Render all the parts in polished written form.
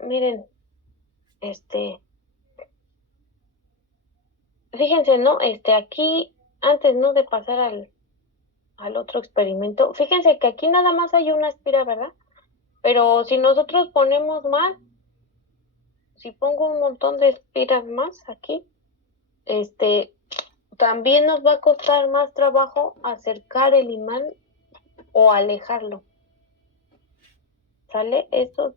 Miren, este, fíjense, ¿no? Aquí, antes, ¿no? De pasar al otro experimento, fíjense que aquí nada más hay una espira, ¿verdad? Pero si nosotros ponemos más, si pongo un montón de espiras más aquí, este, también nos va a costar más trabajo acercar el imán o alejarlo, ¿sale? Eso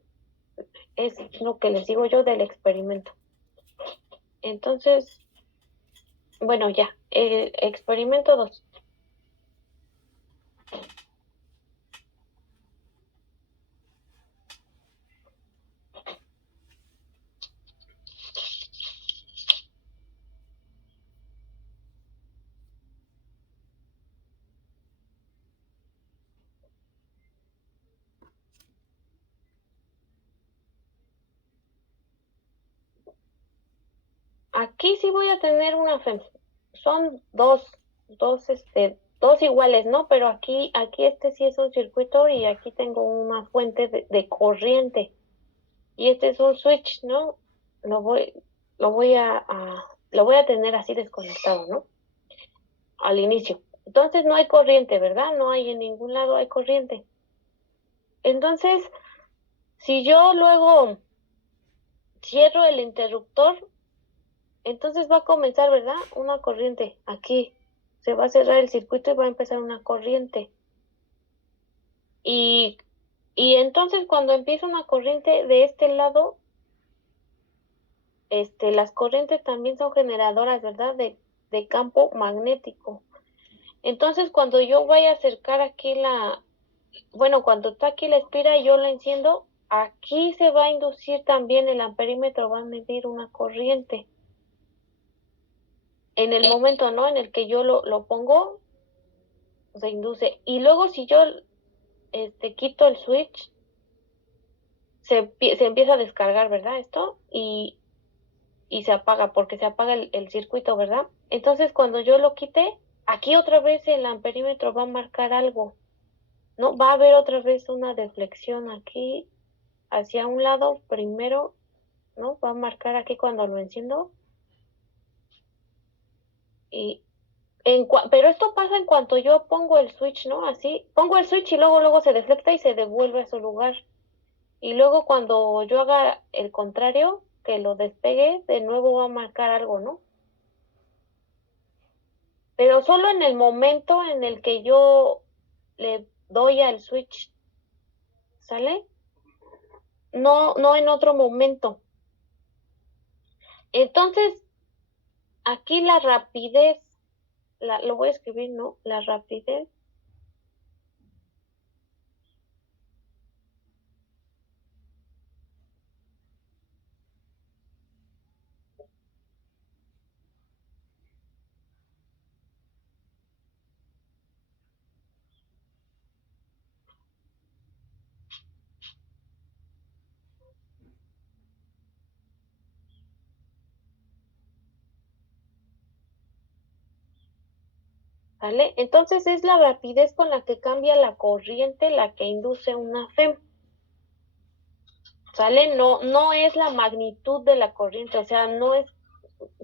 es lo que les digo yo del experimento. Entonces, bueno, ya, experimento 2. Aquí sí voy a tener una FEM. Son dos iguales, ¿no? Pero aquí este sí es un circuito y aquí tengo una fuente de corriente. Y este es un switch, ¿no? Lo voy, lo voy a tener así desconectado, ¿no? Al inicio. Entonces no hay corriente, ¿verdad? No hay en ningún lado hay corriente. Entonces, si yo luego cierro el interruptor, entonces va a comenzar, ¿verdad? Una corriente aquí. Se va a cerrar el circuito y va a empezar una corriente. Y, y entonces cuando empieza una corriente de este lado, las corrientes también son generadoras, ¿verdad? De campo magnético. Entonces cuando yo vaya a acercar aquí bueno, cuando está aquí la espira y yo la enciendo, aquí se va a inducir también el amperímetro, va a medir una corriente. En el momento, ¿no? En el que yo lo pongo, se induce. Y luego si yo quito el switch, se empieza a descargar, ¿verdad? Esto y se apaga porque se apaga el circuito, ¿verdad? Entonces cuando yo lo quite, aquí otra vez el amperímetro va a marcar algo, ¿no? Va a haber otra vez una deflexión aquí hacia un lado primero, ¿no? Va a marcar aquí cuando lo enciendo y pero esto pasa en cuanto yo pongo el switch, ¿no? Así, pongo el switch y luego se deflecta y se devuelve a su lugar. Y luego cuando yo haga el contrario, que lo despegue, de nuevo va a marcar algo, ¿no? Pero solo en el momento en el que yo le doy al switch, ¿sale? No, no en otro momento. Entonces, aquí la rapidez, lo voy a escribir, ¿no? La rapidez ¿vale? Entonces es la rapidez con la que cambia la corriente la que induce una FEM, ¿sale? No, no es la magnitud de la corriente, o sea,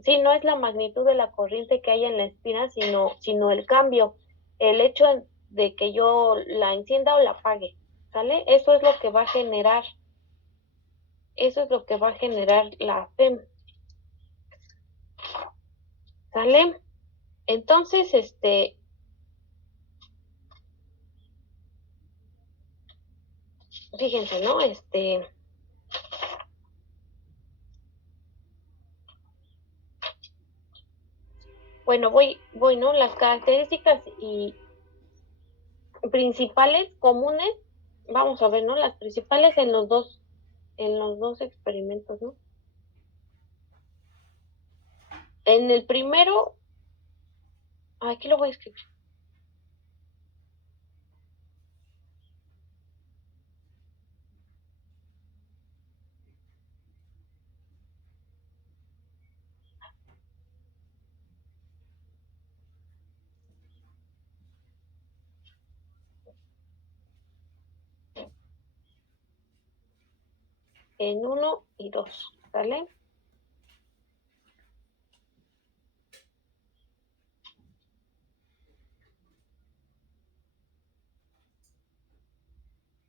sí, no es la magnitud de la corriente que hay en la espina, sino el cambio, el hecho de que yo la encienda o la apague, ¿sale? Eso es lo que va a generar la FEM, ¿sale? Entonces, fíjense, ¿no? Bueno, ¿no? Las características y principales, comunes, vamos a ver, ¿no? Las principales en los dos experimentos, ¿no? En el primero, aquí lo voy a escribir. en 1 y 2, ¿sale?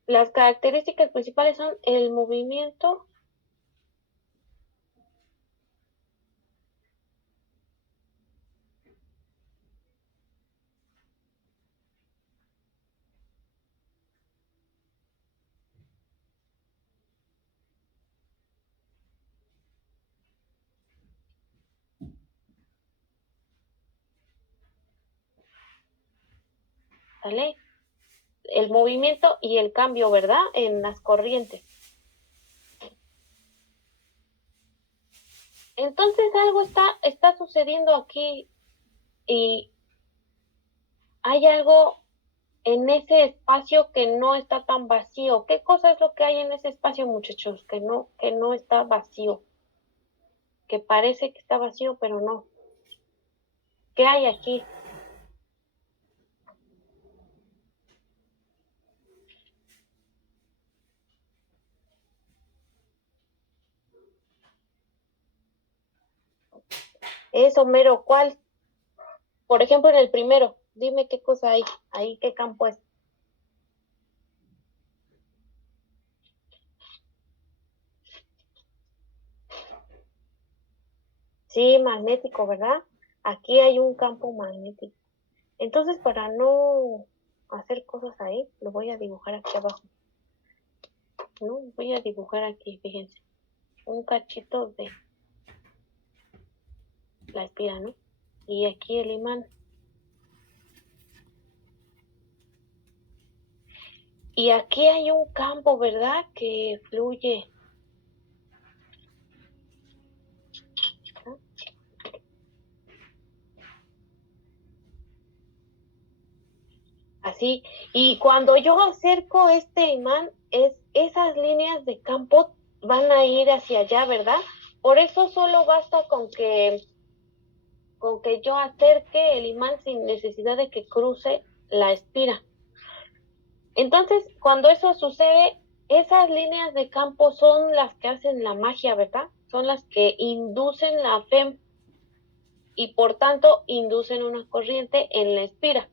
Las características principales son el movimiento, ¿sale? El movimiento y el cambio, ¿verdad? En las corrientes. Entonces algo está sucediendo aquí y hay algo en ese espacio que no está tan vacío. ¿Qué cosa es lo que hay en ese espacio, muchachos? Que no está vacío, que parece que está vacío, pero no. ¿Qué hay aquí? Eso, mero, ¿cuál? Por ejemplo, en el primero, dime qué cosa hay, ahí qué campo es. Sí, magnético, ¿verdad? Aquí hay un campo magnético. Entonces, para no hacer cosas ahí, lo voy a dibujar aquí abajo, ¿no? Voy a dibujar aquí, fíjense, un cachito de la espira, ¿no? Y aquí el imán. Y aquí hay un campo, ¿verdad? Que fluye. ¿No? Así. Y cuando yo acerco este imán, esas líneas de campo van a ir hacia allá, ¿verdad? Por eso solo basta con que yo acerque el imán sin necesidad de que cruce la espira. Entonces, cuando eso sucede, esas líneas de campo son las que hacen la magia, ¿verdad? Son las que inducen la FEM y por tanto inducen una corriente en la espira.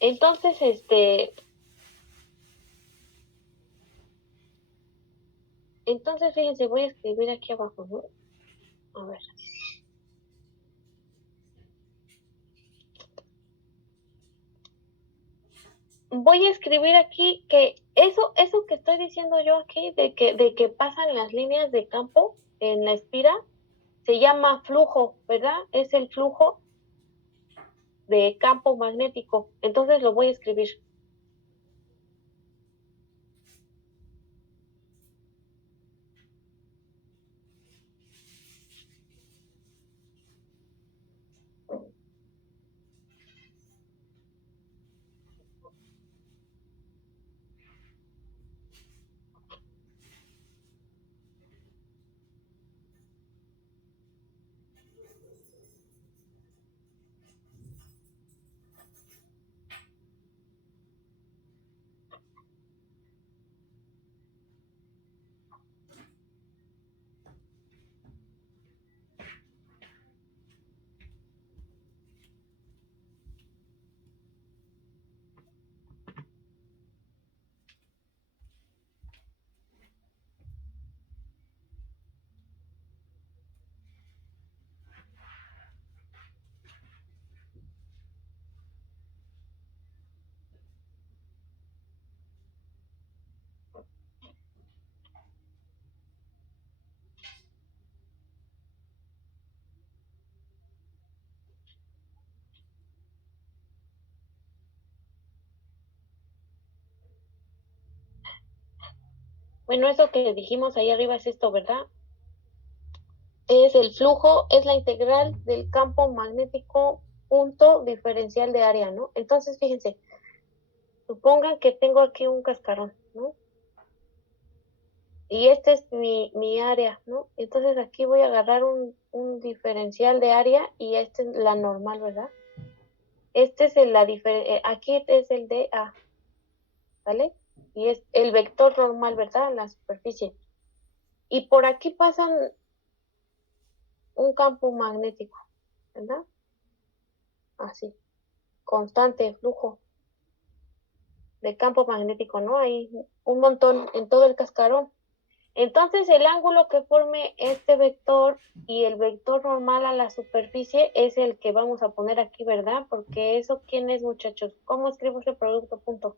Entonces, entonces fíjense, voy a escribir aquí abajo, ¿no? A ver. Voy a escribir aquí que eso que estoy diciendo yo aquí, de que pasan las líneas de campo en la espira, se llama flujo, ¿verdad? Es el flujo de campo magnético. Entonces lo voy a escribir. Bueno, eso que dijimos ahí arriba es esto, ¿verdad? Es el flujo, es la integral del campo magnético punto diferencial de área, ¿no? Entonces, fíjense, supongan que tengo aquí un cascarón, ¿no? Y este es mi área, ¿no? Entonces aquí voy a agarrar un diferencial de área y esta es la normal, ¿verdad? Este es aquí es el de A, ¿vale? y es el vector normal, ¿verdad? La superficie. Y por aquí pasan un campo magnético, ¿verdad? Así, constante flujo de campo magnético, ¿no? Hay un montón en todo el cascarón. Entonces, el ángulo que forme este vector y el vector normal a la superficie es el que vamos a poner aquí, ¿verdad? Porque eso, ¿quién es, muchachos? ¿Cómo escribo ese producto punto?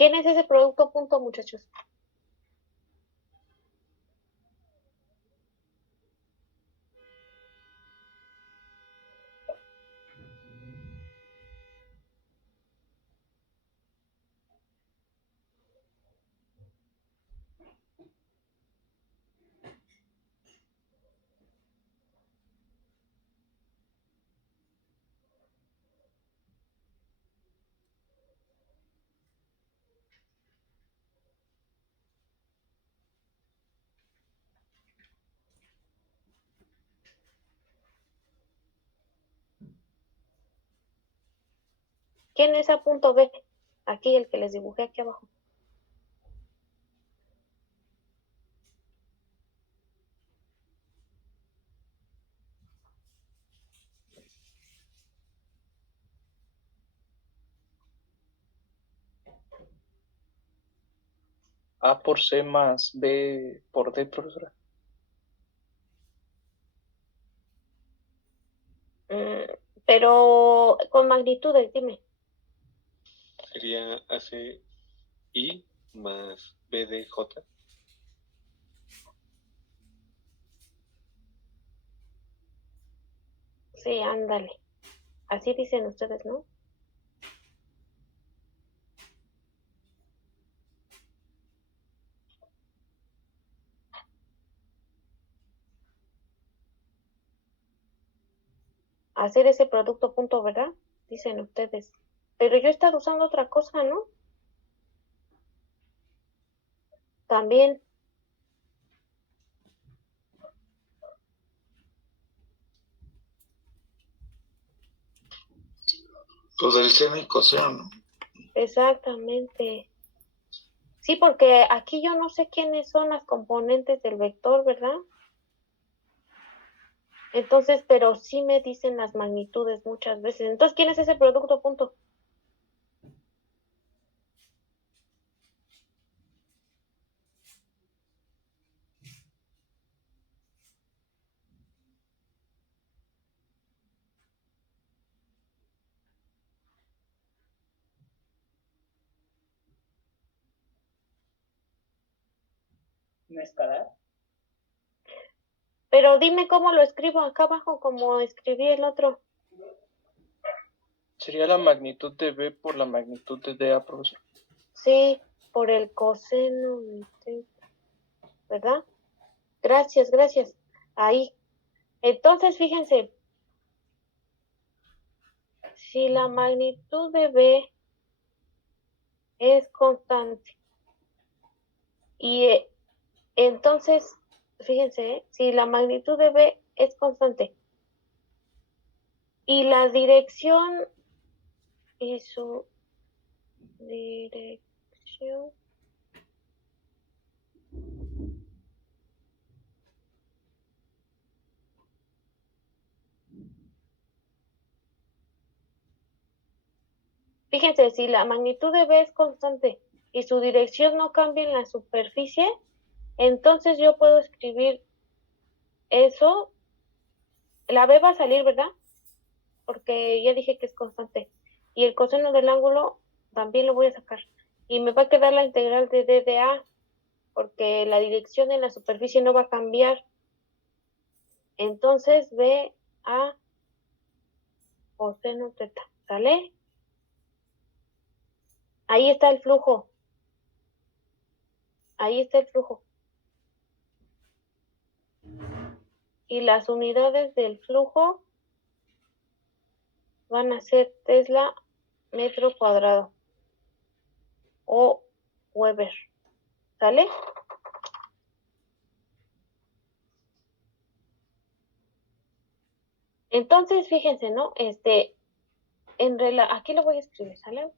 ¿Quién es ese producto punto, muchachos? ¿Quién es a punto B? Aquí, el que les dibujé aquí abajo. A por C más B por D, profesora. Mm, pero con magnitudes, dime. Sería ACI más BDJ. Sí, ándale. Así dicen ustedes, ¿no? Hacer ese producto punto, ¿verdad? Dicen ustedes. Pero yo he estado usando otra cosa, ¿no? También. Pues del seno y coseno, ¿no? Exactamente. Sí, porque aquí yo no sé quiénes son las componentes del vector, ¿verdad? Entonces, pero sí me dicen las magnitudes muchas veces. Entonces, ¿quién es ese producto punto? ¿Un escalar? Pero dime cómo lo escribo acá abajo, como escribí el otro. Sería la magnitud de B por la magnitud de DA, profesor. Sí, por el coseno, ¿verdad? Gracias, gracias. Ahí. Entonces, fíjense, si la magnitud de B es constante y entonces, fíjense, si la magnitud de B es constante y la dirección y su dirección, fíjense, si la magnitud de B es constante y su dirección no cambia en la superficie, Entonces yo puedo escribir eso. La B va a salir, ¿verdad? Porque ya dije que es constante. Y el coseno del ángulo también lo voy a sacar. Y me va a quedar la integral de D de A, porque la dirección en la superficie no va a cambiar. Entonces B a coseno teta, ¿sale? Ahí está el flujo. Ahí está el flujo. Y las unidades del flujo van a ser Tesla metro cuadrado o Weber, ¿sale? Entonces, fíjense, ¿no? Aquí lo voy a escribir, ¿sale?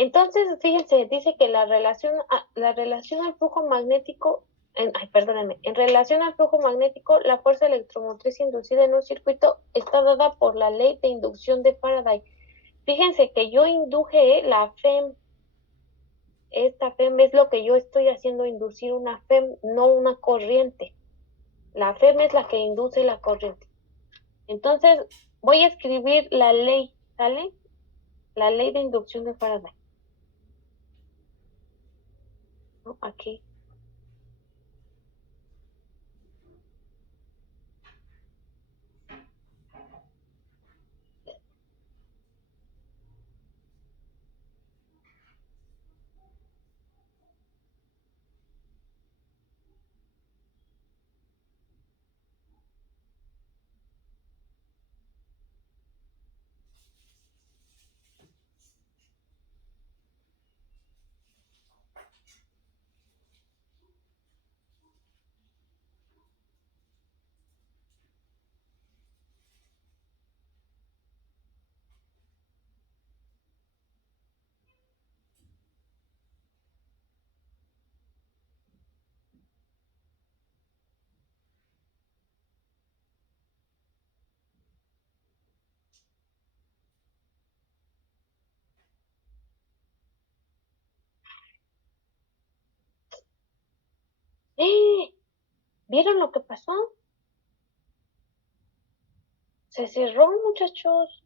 Entonces, fíjense, dice que la relación al flujo magnético, perdónenme, en relación al flujo magnético, la fuerza electromotriz inducida en un circuito está dada por la ley de inducción de Faraday. Fíjense que yo induje la FEM. Esta FEM es lo que yo estoy haciendo, inducir una FEM, no una corriente. La FEM es la que induce la corriente. Entonces, voy a escribir la ley, ¿sale? La ley de inducción de Faraday. ¿No? Aquí. ¡Eh! ¿Vieron lo que pasó? Se cerró, muchachos.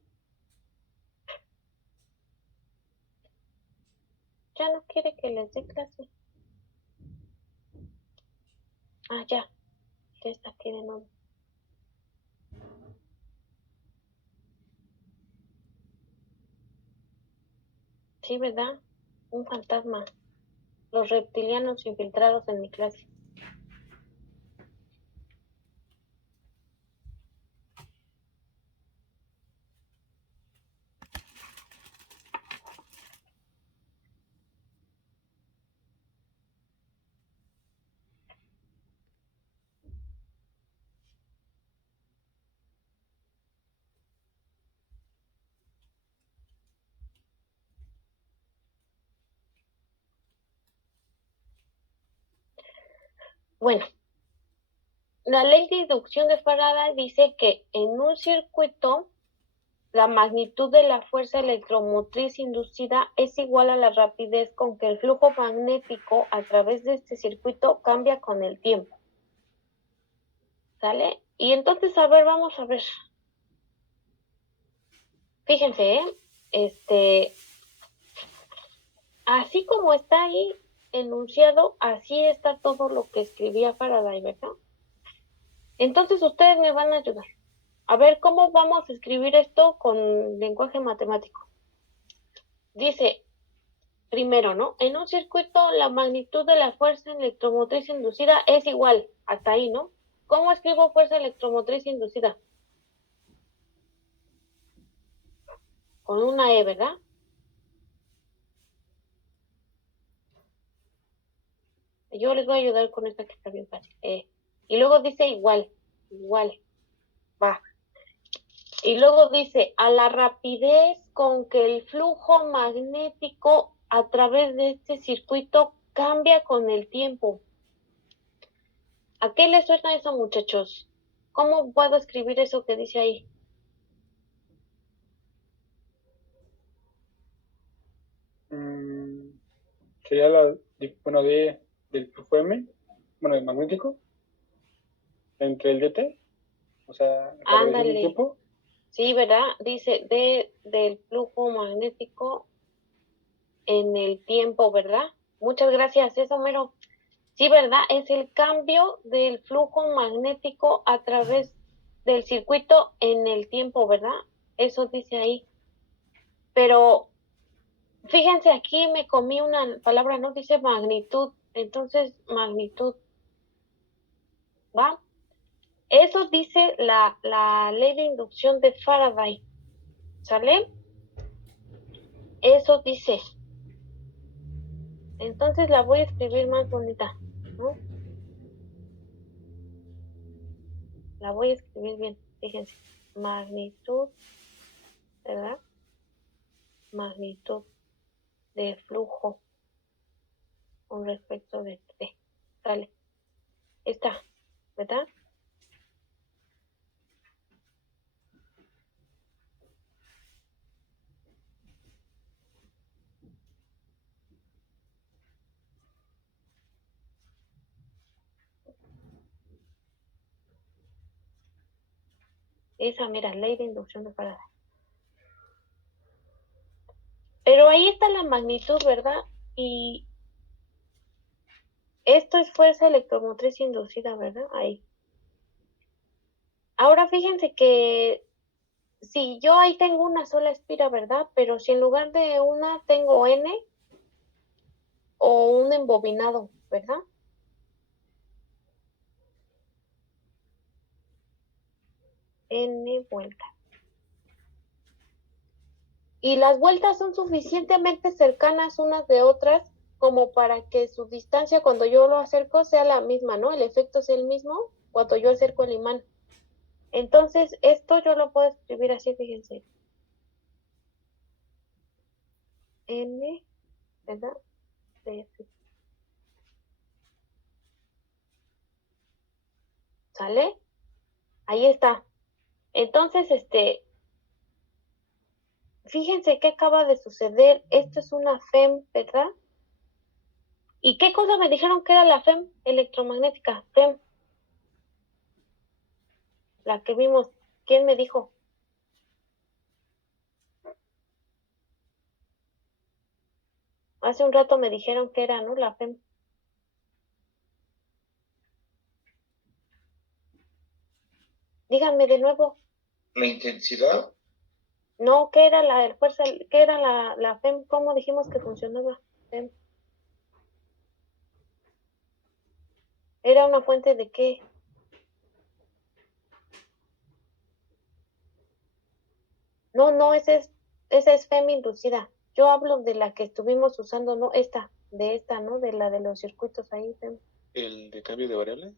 Ya no quiere que les dé clase. Ah, ya está aquí de nuevo. Sí, ¿verdad? Un fantasma. Los reptilianos infiltrados en mi clase. Bueno, la ley de inducción de Faraday dice que en un circuito la magnitud de la fuerza electromotriz inducida es igual a la rapidez con que el flujo magnético a través de este circuito cambia con el tiempo. ¿Sale? Y entonces, a ver, vamos a ver. Fíjense, así como está ahí enunciado, así está todo lo que escribía Faraday, ¿verdad? Entonces ustedes me van a ayudar. A ver, ¿cómo vamos a escribir esto con lenguaje matemático? Dice, primero, ¿no? En un circuito la magnitud de la fuerza electromotriz inducida es igual, hasta ahí, ¿no? ¿Cómo escribo fuerza electromotriz inducida? Con una E, ¿verdad? Yo les voy a ayudar con esta que está bien fácil. Y luego dice igual, va. Y luego dice, a la rapidez con que el flujo magnético a través de este circuito cambia con el tiempo. ¿A qué les suena eso, muchachos? ¿Cómo puedo escribir eso que dice ahí? Sería del flujo M, del magnético, entre el dt, o sea, la variación del Ándale. tiempo. Sí, ¿verdad? Dice del flujo magnético en el tiempo, ¿verdad? Muchas gracias, eso mero. Sí, ¿verdad? Es el cambio del flujo magnético a través del circuito en el tiempo, ¿verdad? Eso dice ahí. Pero fíjense, aquí me comí una palabra, no dice magnitud. Entonces, magnitud. ¿Va? Eso dice la ley de inducción de Faraday. ¿Sale? Eso dice. Entonces la voy a escribir más bonita, ¿no? La voy a escribir bien, fíjense. Magnitud, ¿verdad? Magnitud de flujo con respecto de T. Sale. Está, ¿verdad? Esa, mira, ley de inducción de Faraday. Pero ahí está la magnitud, ¿verdad? Y esto es fuerza electromotriz inducida, ¿verdad? Ahí. Ahora fíjense que si yo ahí tengo una sola espira, ¿verdad? Pero si en lugar de una tengo N o un embobinado, ¿verdad? N vueltas. Y las vueltas son suficientemente cercanas unas de otras como para que su distancia cuando yo lo acerco sea la misma, ¿no? El efecto sea el mismo cuando yo acerco el imán. Entonces, esto yo lo puedo escribir así, fíjense. N, ¿verdad? Df. ¿Sale? Ahí está. Entonces, fíjense qué acaba de suceder. Esto es una FEM, ¿verdad? ¿Y qué cosa me dijeron que era la FEM electromagnética? FEM. La que vimos. ¿Quién me dijo? Hace un rato me dijeron que era, ¿no? La FEM. Díganme de nuevo. La intensidad, No, ¿qué era la fuerza? ¿Qué era la FEM? ¿Cómo dijimos que funcionaba? FEM. ¿Era una fuente de qué? No, esa es FEM inducida. Yo hablo de la que estuvimos usando, no esta, ¿no? De la de los circuitos ahí, FEM. ¿El de cambio de variable?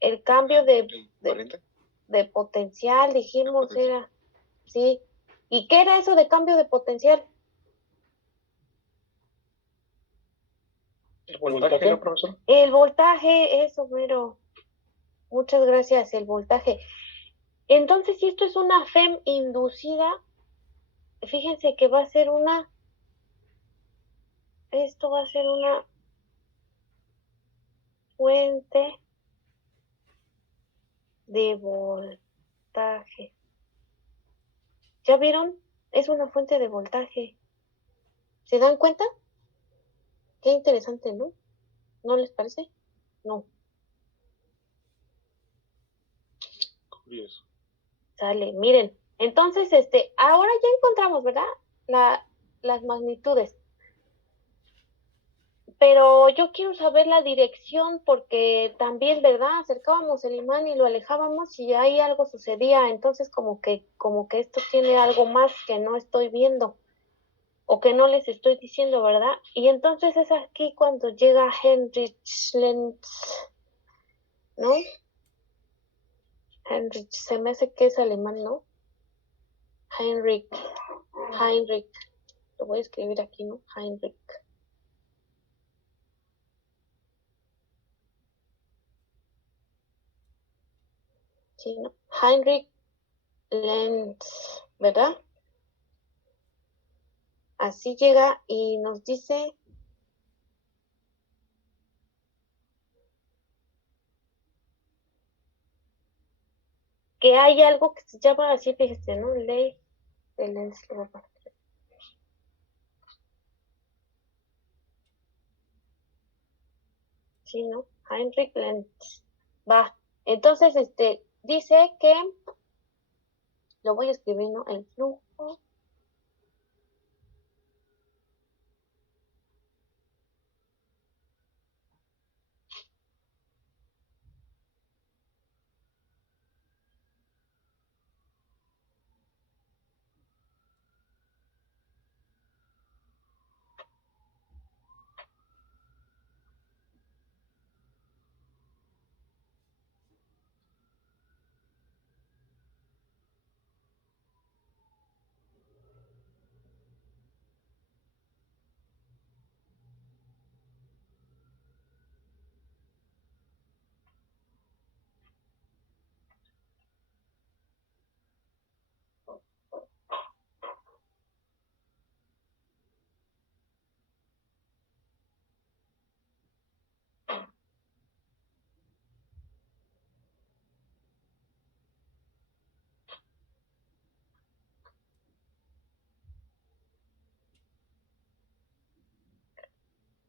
El cambio de ¿40? de potencial, dijimos, Potencial. era. Sí. ¿Y qué era eso de cambio de potencial? ¿El voltaje, no, profesor? El voltaje, eso, pero. Muchas gracias, el voltaje. Entonces, si esto es una FEM inducida, fíjense que va a ser esto va a ser una fuente de voltaje. ¿Ya vieron? Es una fuente de voltaje. ¿Se dan cuenta? Qué interesante, ¿no? ¿No les parece? No. Curioso. Sale, miren. Entonces, ahora ya encontramos, ¿verdad? Las magnitudes. Pero yo quiero saber la dirección porque también, ¿verdad? Acercábamos el imán y lo alejábamos y ahí algo sucedía. Entonces, como que esto tiene algo más que no estoy viendo o que no les estoy diciendo, ¿verdad? Y entonces es aquí cuando llega Heinrich Lenz, ¿no? Heinrich, se me hace que es alemán, ¿no? Heinrich, lo voy a escribir aquí, ¿no? Heinrich. Sí, ¿no? Heinrich Lenz, ¿verdad? Así llega y nos dice que hay algo que se llama así, fíjese, ¿no? Ley de Lenz. Sí, ¿no? Heinrich Lenz. Va. Entonces, dice que, lo voy a escribir, ¿no? El flujo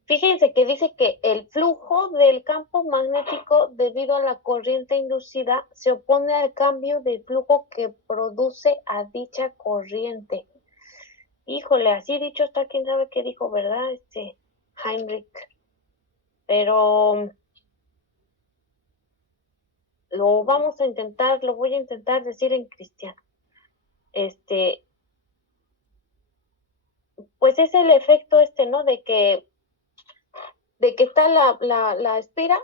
Fíjense que dice que el flujo del campo magnético debido a la corriente inducida se opone al cambio de flujo que produce a dicha corriente. Híjole, así dicho está, quién sabe qué dijo, ¿verdad? Heinrich. Pero lo vamos a intentar, lo voy a intentar decir en cristiano. Pues es el efecto ¿no? De que está la espira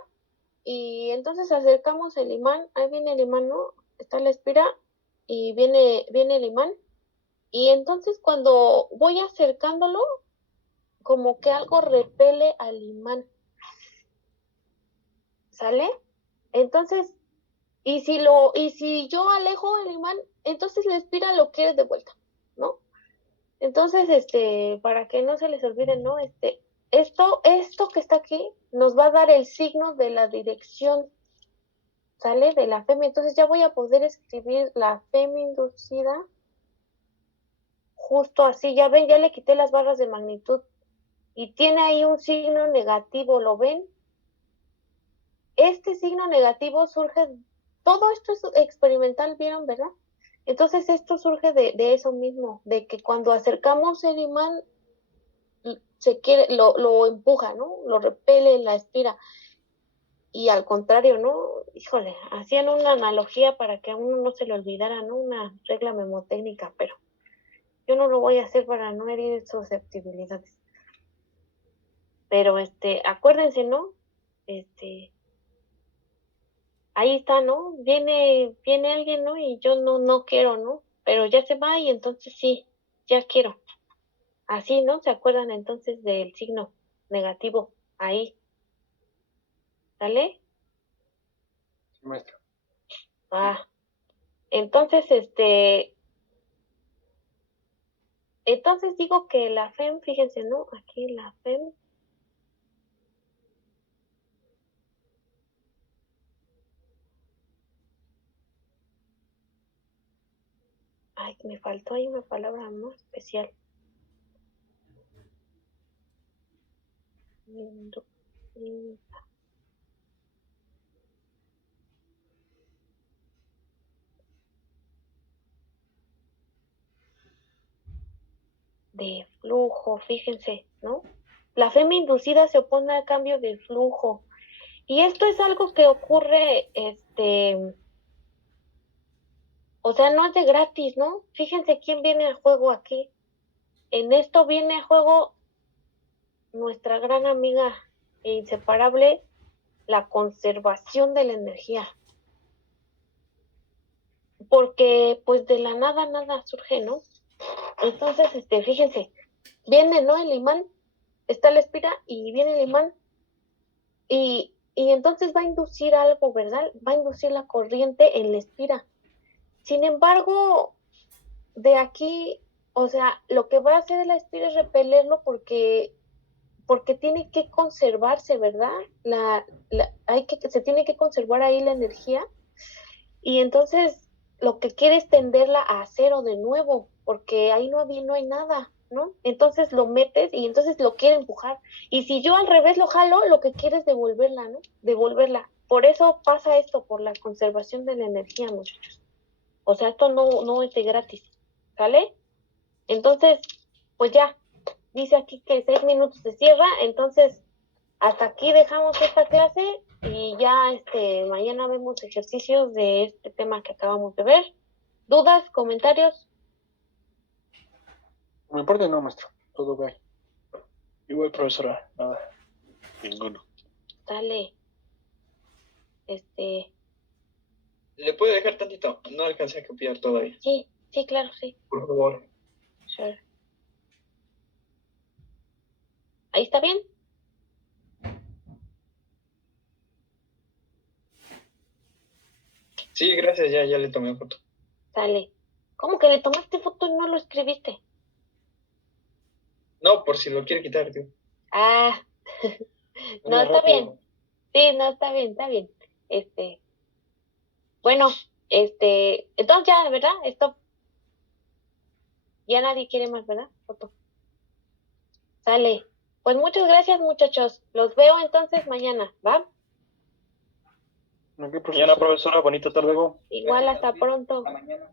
y entonces acercamos el imán, ahí viene el imán, ¿no? Está la espira y viene el imán y entonces cuando voy acercándolo, como que algo repele al imán, ¿sale? Entonces, y si yo alejo el imán, entonces la espira lo quiere de vuelta, ¿no? Entonces, para que no se les olvide, ¿no? Esto que está aquí nos va a dar el signo de la dirección, ¿sale? De la fema. Entonces ya voy a poder escribir la fema inducida justo así. Ya ven, ya le quité las barras de magnitud y tiene ahí un signo negativo, ¿lo ven? Este signo negativo surge, todo esto es experimental, ¿vieron, verdad? Entonces esto surge de eso mismo, de que cuando acercamos el imán lo empuja, ¿no? Lo repele, la espira. Y al contrario, ¿no? Híjole, hacían una analogía para que a uno no se le olvidara, ¿no? Una regla memotécnica, pero yo no lo voy a hacer para no herir susceptibilidades. Pero acuérdense, ¿no? Ahí está, ¿no? Viene alguien, ¿no? Y yo no quiero, ¿no? Pero ya se va y entonces sí, ya quiero. Así, ¿no? ¿Se acuerdan entonces del signo negativo? Ahí, ¿sale? Sí, maestra. Ah, entonces, entonces digo que la FEM, fíjense, ¿no? Aquí la FEM. Ay, me faltó ahí una palabra más especial. De flujo, fíjense, ¿no? La FEM inducida se opone al cambio de flujo. Y esto es algo que ocurre, o sea, no es de gratis, ¿no? Fíjense quién viene a juego aquí. En esto viene a juego nuestra gran amiga e inseparable, la conservación de la energía. Porque, pues, de la nada, nada surge, ¿no? Entonces, fíjense, viene, ¿no? El imán, está la espira y viene el imán y entonces va a inducir algo, ¿verdad? Va a inducir la corriente en la espira. Sin embargo, de aquí, o sea, lo que va a hacer la espira es repelerlo porque tiene que conservarse, ¿verdad? Se tiene que conservar ahí la energía y entonces lo que quiere es tenderla a cero de nuevo, porque ahí no hay nada, ¿no? Entonces lo metes y entonces lo quiere empujar. Y si yo al revés lo jalo, lo que quiere es devolverla, ¿no? Devolverla. Por eso pasa esto, por la conservación de la energía, muchachos. O sea, esto no es de gratis, ¿sale? Entonces, pues ya, dice aquí que 6 minutos se cierra, entonces hasta aquí dejamos esta clase y ya mañana vemos ejercicios de este tema que acabamos de ver. ¿Dudas, comentarios? Me importa no, maestro. Todo bien. Igual, profesora, nada. Ninguno. Dale. ¿Le puedo dejar tantito? No alcancé a copiar todavía. Sí, claro, sí. Por favor. Sure. ¿Ahí está bien? Sí, gracias, ya le tomé foto. Dale. ¿Cómo que le tomaste foto y no lo escribiste? No, por si lo quiere quitar, tío. Ah, no, está bien. Sí, no, está bien. Bueno, entonces ya, ¿verdad? Esto. Ya nadie quiere más, ¿verdad? Foto. Sale. Pues muchas gracias, muchachos. Los veo entonces mañana, ¿va? Mañana, profesora, bonita tarde. Igual, hasta pronto. Hasta mañana.